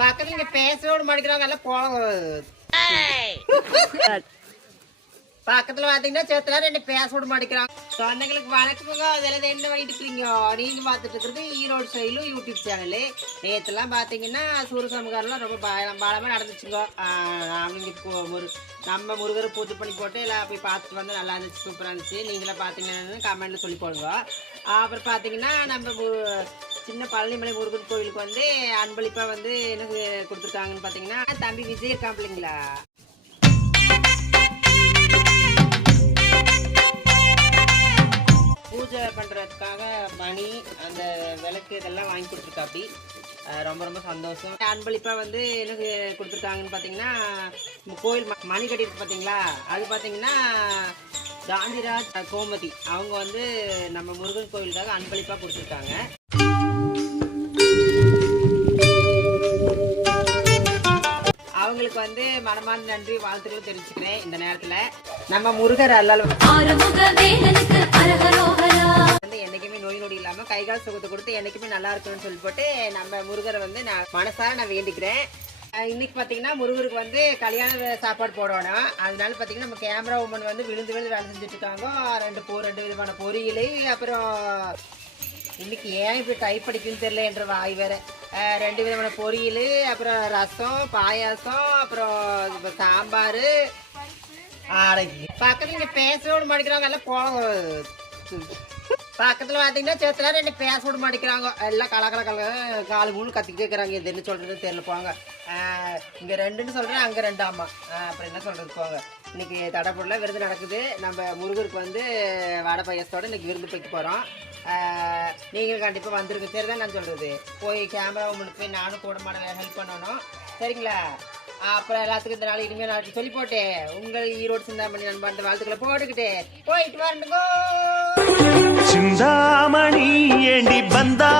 பக்கத்துல இங்க பேசோடு மாட்டேங்கிறாங்க எல்லாம் போக பக்கத்துல பாத்தீங்கன்னா சேத்துல ரெண்டு பேச விட மாட்டேங்கிறாங்க. சொந்தங்களுக்கு வணக்கமுங்க. அதெல்லாம் என்ன பண்ணிட்டு இருக்கிறீங்க? நீங்க பார்த்துட்டு இருக்கிறது ஈரோடு சைலும் யூடியூப் சேனலு. நேற்றுலாம் பார்த்தீங்கன்னா சூரசமகாரெலாம் ரொம்ப பாலமாக நடந்துச்சுங்க. அவங்க நம்ம முருகரை பூஜை பண்ணி போட்டு எல்லாம் போய் பார்த்துட்டு வந்து நல்லா இருந்துச்சு, சூப்பராக இருந்துச்சு. நீங்களாம் பார்த்தீங்கன்னா கமெண்ட்ல சொல்லி போடுங்க. அப்புறம் பார்த்தீங்கன்னா நம்ம சின்ன பழனிமலை முருகன் கோவிலுக்கு வந்து அன்பளிப்பாக வந்து என்ன கொடுத்துருக்காங்கன்னு பார்த்தீங்கன்னா தம்பி விஜய் இருக்கான் பிள்ளைங்களா, பூஜை பண்ணுறதுக்காக மணி அந்த விளக்கு இதெல்லாம் வாங்கி கொடுத்துருக்காப்படி. ரொம்ப ரொம்ப சந்தோஷம். அன்பளிப்பாக வந்து என்ன கொடுத்துருக்காங்கன்னு பார்த்தீங்கன்னா கோயில் மணி கட்டியிருக்கு பார்த்தீங்களா, அது பார்த்தீங்கன்னா காந்திராஜ் கோமதி அவங்க வந்து நம்ம முருகன் கோயிலுக்காக அன்பளிப்பாக கொடுத்துருக்காங்க. அவங்களுக்கு வந்து மனமார்ந்த நன்றி வாழ்த்துக்கள் தெரிவிச்சுக்கிறேன். இந்த நேரத்துல நம்ம முருகர் அல்லால் வந்து என்னைக்குமே நோய் நொடி இல்லாம கைகால் சுகத்தை கொடுத்து என்னைக்குமே நல்லா இருக்கணும்னு சொல்லி போட்டு நம்ம முருகரை வந்து நான் மனசார நான் வேண்டிக்கிறேன். இன்னைக்கு பாத்தீங்கன்னா முருகருக்கு வந்து கல்யாண சாப்பாடு போடணும். அதனால பாத்தீங்கன்னா நம்ம கேமரா உமன் வந்து விழுந்து வேலை செஞ்சுட்டு இருக்காங்க. ரெண்டு விதமான பொரியல், அப்புறம் இன்னைக்கு ஏன் இப்படி டைப் படிக்குன்னு தெரியல என்ற வாய் வேற. 2 விதமான பொரியல், அப்புறம் ரசம், பாயாசம், அப்புறம் சாம்பார். ஆடகி பக்கத்துல இங்க பேச விட மாட்டேங்கிறாங்க எல்லாம் போக. பக்கத்துல பாத்தீங்கன்னா சேத்துல ரெண்டு பேச விட மாட்டேங்கிறாங்க எல்லாம் காலு மூணு கத்திக்கிட்டே இருக்கிறாங்க. இது என்ன சொல்றதுன்னு தெரியல போங்க. இங்க 2ன்னு சொல்றேன், அங்க 2 ஆமா. அப்புறம் என்ன சொல்றது போங்க. இன்னைக்கு தடப்பொருள விருது நடக்குது. நம்ம முருகருக்கு வந்து வடை பாயசத்தோட இன்னைக்கு விருந்து வைக்க போறோம். நீங்களும் கண்டிப்பா வந்துருங்க. சரிதான் நான் சொல்றது. போய் கேமரா உங்களுக்கு போய் நானும் கூட மாட ஹெல்ப் பண்ணணும், சரிங்களா? அப்புறம் எல்லாத்துக்கும் இந்த நாள் இனிமேல் நான் சொல்லி போட்டு உங்கள் ஈரோடு சிந்தாமணி நண்பன் அந்த வாழ்த்துக்களை போட்டுக்கிட்டு போயிட்டு வரணுங்கோ. சிந்தாமணி ஏண்டி வந்தா